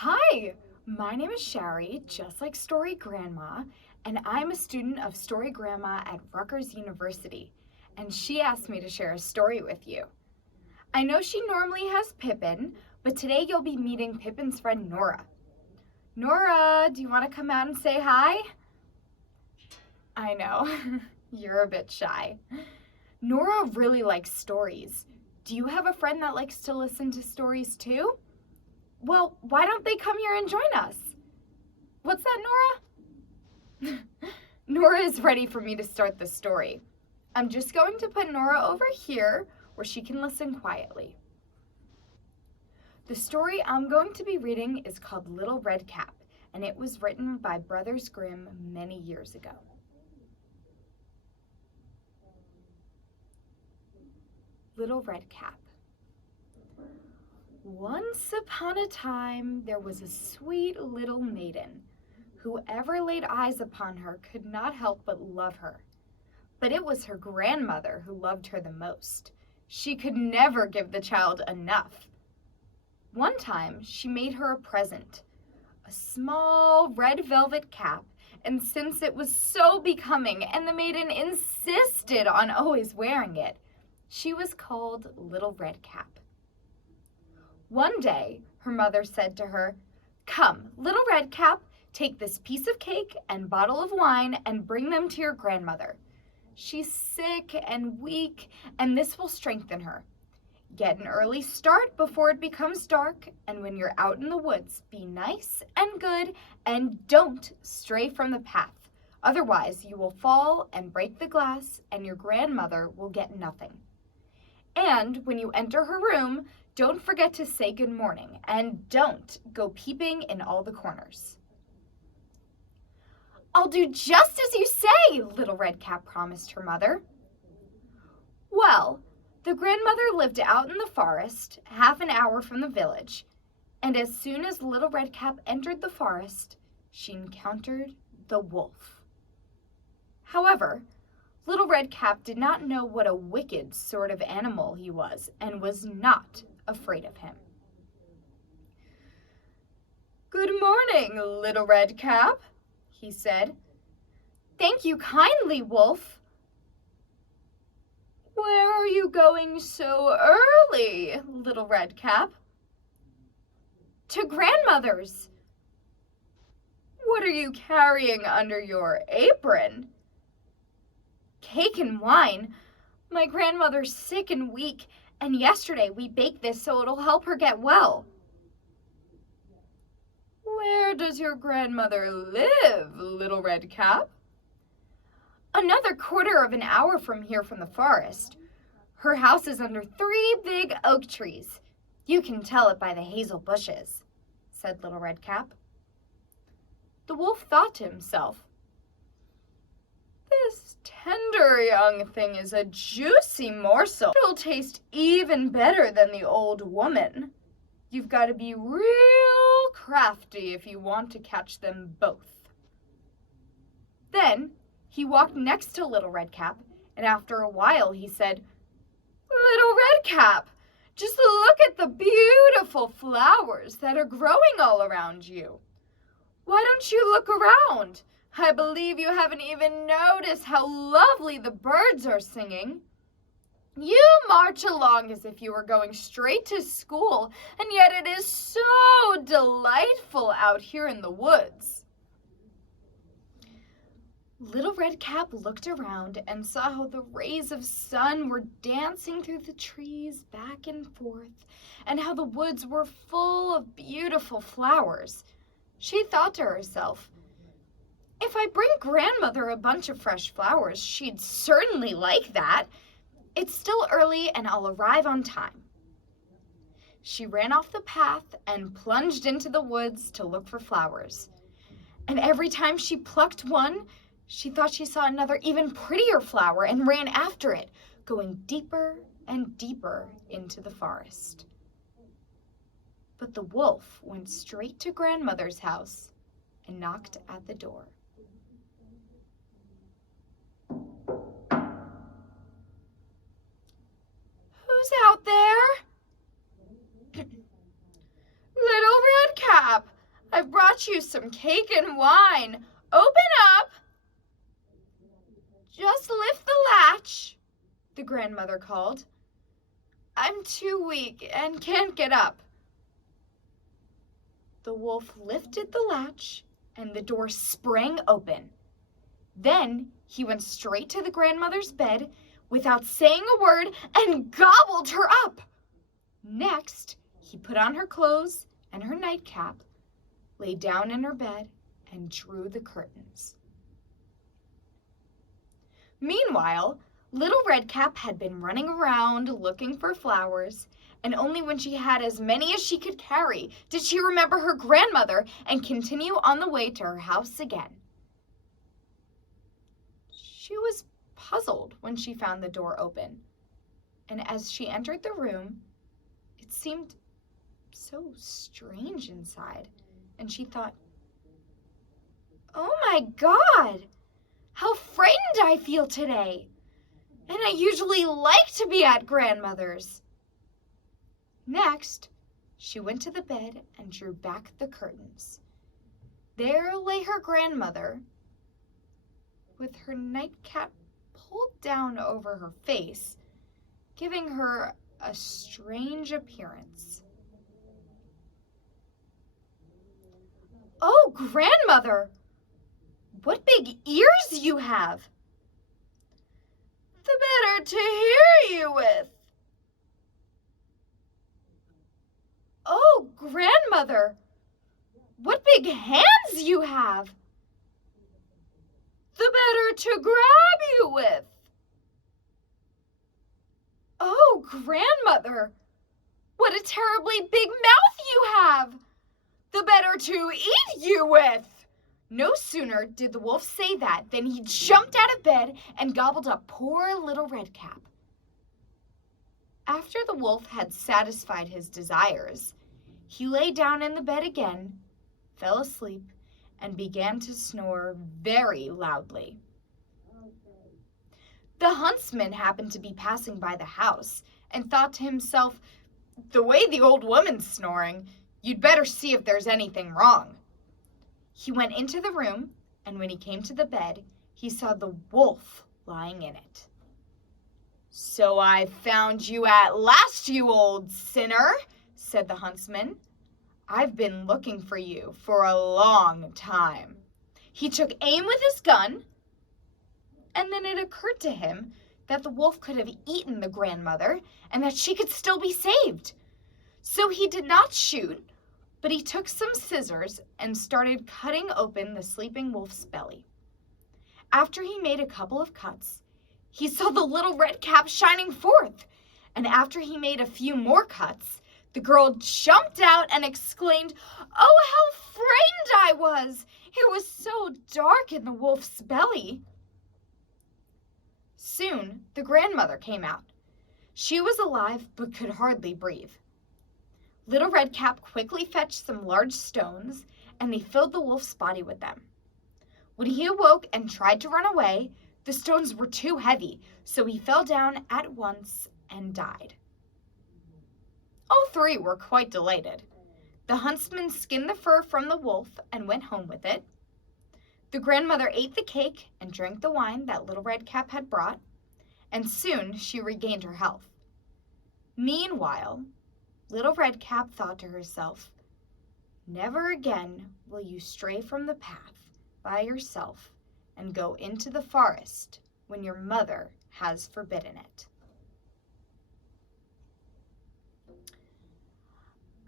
Hi, my name is Shari, just like Story Grandma, and I'm a student of Story Grandma at Rutgers University, and she asked me to share a story with you. I know she normally has Pippin, but today you'll be meeting Pippin's friend Nora. Nora, do you want to come out and say hi? I know, you're a bit shy. Nora really likes stories. Do you have a friend that likes to listen to stories too? Well, why don't they come here and join us? What's that, Nora? Nora is ready for me to start the story. I'm just going to put Nora over here where she can listen quietly. The story I'm going to be reading is called Little Red Cap, and it was written by Brothers Grimm many years ago. Little Red Cap. Once upon a time, there was a sweet little maiden. Whoever laid eyes upon her could not help but love her. But it was her grandmother who loved her the most. She could never give the child enough. One time, she made her a present, a small red velvet cap, and since it was so becoming and the maiden insisted on always wearing it, she was called Little Red Cap. One day, her mother said to her, "Come, Little Red Cap, take this piece of cake and bottle of wine and bring them to your grandmother. She's sick and weak, and this will strengthen her. Get an early start before it becomes dark, and when you're out in the woods, be nice and good and don't stray from the path. Otherwise, you will fall and break the glass, and your grandmother will get nothing. And when you enter her room, don't forget to say good morning, and don't go peeping in all the corners." "I'll do just as you say," Little Red Cap promised her mother. Well, the grandmother lived out in the forest, half an hour from the village, and as soon as Little Red Cap entered the forest, she encountered the wolf. However, Little Red Cap did not know what a wicked sort of animal he was and was not afraid of him. "Good morning, Little Red Cap," he said. "Thank you kindly, Wolf." "Where are you going so early, Little Red Cap?" "To grandmother's." "What are you carrying under your apron?" "Cake and wine. My grandmother's sick and weak, and yesterday we baked this so it'll help her get well." "Where does your grandmother live, Little Red Cap?" "Another quarter of an hour from here from the forest. Her house is under 3 big oak trees. You can tell it by the hazel bushes," said Little Red Cap. The wolf thought to himself, "This tender young thing is a juicy morsel. It'll taste even better than the old woman. You've got to be real crafty if you want to catch them both." Then he walked next to Little Red Cap, and after a while he said, "Little Red Cap, just look at the beautiful flowers that are growing all around you. Why don't you look around? I believe you haven't even noticed how lovely the birds are singing. You march along as if you were going straight to school, and yet it is so delightful out here in the woods." Little Red Cap looked around and saw how the rays of sun were dancing through the trees back and forth, and how the woods were full of beautiful flowers. She thought to herself, "If I bring grandmother a bunch of fresh flowers, she'd certainly like that. It's still early and I'll arrive on time." She ran off the path and plunged into the woods to look for flowers. And every time she plucked one, she thought she saw another even prettier flower and ran after it, going deeper and deeper into the forest. But the wolf went straight to grandmother's house and knocked at the door. "Who's out there?" Little Red Cap, I've brought you some cake and wine. Open up! Just lift the latch, the grandmother called. I'm too weak and can't get up. The wolf lifted the latch and the door sprang open. Then he went straight to the grandmother's bed without saying a word and gobbled her up. Next, he put on her clothes and her nightcap, lay down in her bed, and drew the curtains. Meanwhile, Little Red Cap had been running around looking for flowers, and only when she had as many as she could carry did she remember her grandmother and continue on the way to her house again. She was puzzled when she found the door open, and as she entered the room, it seemed so strange inside, and she thought, "Oh my God, how frightened I feel today, and I usually like to be at grandmother's." Next, she went to the bed and drew back the curtains. There lay her grandmother, with her nightcap pulled down over her face, giving her a strange appearance. "Oh, grandmother, what big ears you have!" "The better to hear you with." "Oh, grandmother, what big hands you have!" "The better to grab you with." "Oh, grandmother, what a terribly big mouth you have! The better to eat you with." No sooner did the wolf say that than he jumped out of bed and gobbled up poor Little Red Cap. After the wolf had satisfied his desires, he lay down in the bed again, fell asleep, and began to snore very loudly. The huntsman happened to be passing by the house and thought to himself, "The way the old woman's snoring, you'd better see if there's anything wrong." He went into the room, and when he came to the bed, he saw the wolf lying in it. "So I've found you at last, you old sinner," said the huntsman. "I've been looking for you for a long time." He took aim with his gun, and then it occurred to him that the wolf could have eaten the grandmother and that she could still be saved. So he did not shoot, but he took some scissors and started cutting open the sleeping wolf's belly. After he made a couple of cuts, he saw the Little Red Cap shining forth, and after he made a few more cuts, the girl jumped out and exclaimed, "Oh, how frightened I was! It was so dark in the wolf's belly." Soon the grandmother came out. She was alive but could hardly breathe. Little Red Cap quickly fetched some large stones, and they filled the wolf's body with them. When he awoke and tried to run away, the stones were too heavy, so he fell down at once and died. All three were quite delighted. The huntsman skinned the fur from the wolf and went home with it. The grandmother ate the cake and drank the wine that Little Red Cap had brought, and soon she regained her health. Meanwhile, Little Red Cap thought to herself, "Never again will you stray from the path by yourself and go into the forest when your mother has forbidden it."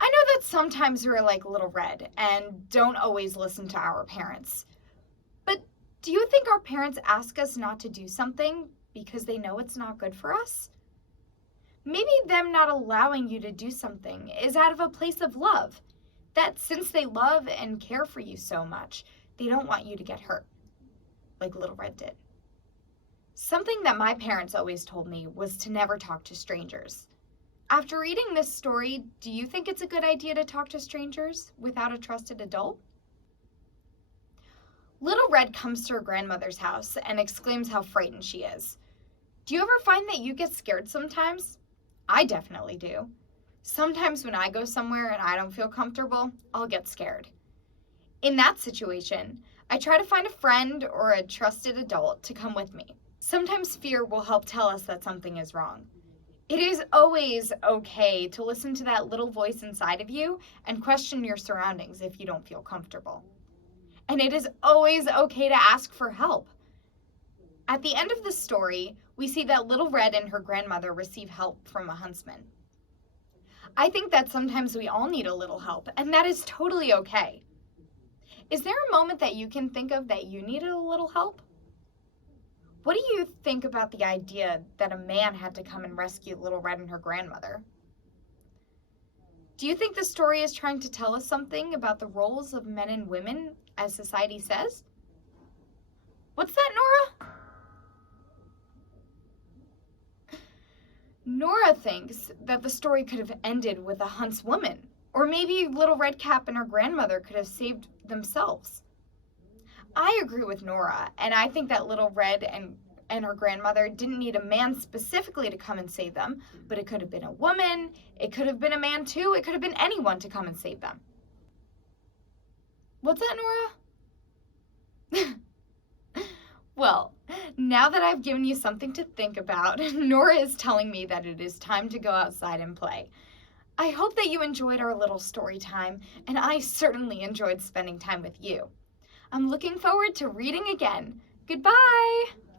I know that sometimes we're like Little Red and don't always listen to our parents. But do you think our parents ask us not to do something because they know it's not good for us? Maybe them not allowing you to do something is out of a place of love, that since they love and care for you so much, they don't want you to get hurt, like Little Red did. Something that my parents always told me was to never talk to strangers. After reading this story, do you think it's a good idea to talk to strangers without a trusted adult? Little Red comes to her grandmother's house and exclaims how frightened she is. Do you ever find that you get scared sometimes? I definitely do. Sometimes when I go somewhere and I don't feel comfortable, I'll get scared. In that situation, I try to find a friend or a trusted adult to come with me. Sometimes fear will help tell us that something is wrong. It is always okay to listen to that little voice inside of you and question your surroundings if you don't feel comfortable. And it is always okay to ask for help. At the end of the story, we see that Little Red and her grandmother receive help from a huntsman. I think that sometimes we all need a little help, and that is totally okay. Is there a moment that you can think of that you needed a little help? What do you think about the idea that a man had to come and rescue Little Red and her grandmother? Do you think the story is trying to tell us something about the roles of men and women, as society says? What's that, Nora? Nora thinks that the story could have ended with a huntswoman, or maybe Little Red Cap and her grandmother could have saved themselves. I agree with Nora, and I think that Little Red and her grandmother didn't need a man specifically to come and save them, but it could have been a woman, it could have been a man too, it could have been anyone to come and save them. What's that, Nora? Well, now that I've given you something to think about, Nora is telling me that it is time to go outside and play. I hope that you enjoyed our little story time, and I certainly enjoyed spending time with you. I'm looking forward to reading again. Goodbye!